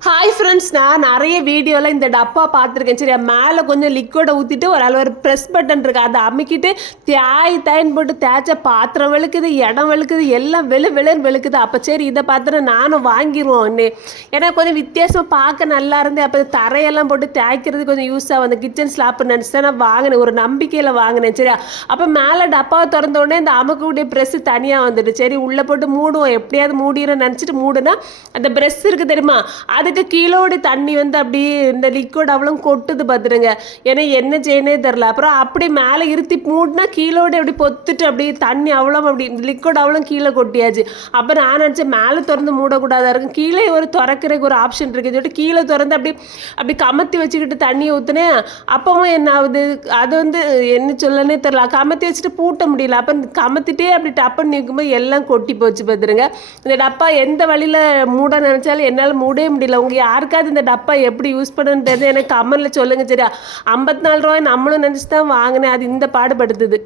Hi friends நான் நிறைய வீடியோவில் இந்த டப்பா பார்த்துருக்கேன். சரியா மேலே கொஞ்சம் லிக்விடை ஊற்றிட்டு ஒரு அளவு ஒரு ப்ரெஸ் பட்டன் இருக்குது அதை அமைக்கிட்டு தேய் தேய்ன்னு போட்டு தேய்ச்ச பாத்திரம் வெளுக்குது இடம் வெளுக்குது எல்லாம் வெளு வெளுன்னு வெளுக்குது அப்போ சரி இதை பார்த்துட்டு நானும் வாங்கிடுவோம் ஒன்று ஏன்னா கொஞ்சம் வித்தியாசமாக பார்க்க நல்லா இருந்து அப்போ தரையெல்லாம் போட்டு தேய்க்கிறது கொஞ்சம் யூஸ் ஆகும். அந்த கிச்சன் ஸ்லாப் நினச்சி நான் வாங்கினேன். ஒரு நம்பிக்கையில் வாங்கினேன். சரியா அப்போ மேலே டப்பாவை திறந்த உடனே இந்த அமுக்கக்கூடிய ப்ரெஸ்ஸு தனியாக வந்துட்டு சரி உள்ளே போட்டு மூடுவோம். எப்படியாவது மூடிடுறேன் நினச்சிட்டு மூடுனா அந்த ப்ரெஸ் இருக்குது தெரியுமா? அதுக்கு கீழோடு தண்ணி வந்து அப்படியே இந்த லிக்விட் அவ்வளோ கொட்டுது பார்த்துருங்க ஏன்னா என்ன செய்யனே தெரில அப்புறம் அப்படி மேலே இருத்தி மூடினா கீழோடு அப்படி பொத்துட்டு அப்படியே தண்ணி அவ்வளோ அப்படி லிக்விட் அவ்வளோ கீழே கொட்டியாச்சு. அப்போ நான் நினச்சேன் மேலே திறந்து மூடக்கூடாதா இருக்கும். கீழே ஒரு திறக்கிறதுக்கு ஒரு ஆப்ஷன் இருக்குது சொல்லிட்டு கீழே திறந்து அப்படி அப்படி கமத்தி வச்சுக்கிட்டு தண்ணியை ஊற்றுனேன் அப்பவும் என்ன ஆகுது? அது வந்து என்ன சொல்லனே தெரில கமத்தி வச்சுட்டு பூட்ட முடியல. அப்போ கமத்திட்டே அப்படி டப்புன்னு நிற்கும்போது எல்லாம் கொட்டி போச்சு பார்த்துருங்க இந்த டப்பா எந்த வழியில் மூட நினச்சாலும் என்னால் மூடவே முடியல. உங்கள் யாருக்காவது இந்த டப்பா எப்படி யூஸ் பண்ணணும்னு தெரிஞ்சு எனக்கு கமெண்ட்டில் சொல்லுங்கள் சரியா? ஐம்பத்தி நாலு ரூபாய் நம்மளும் நினச்சி தான் வாங்கினேன். அது இந்த பாடுபடுத்துது.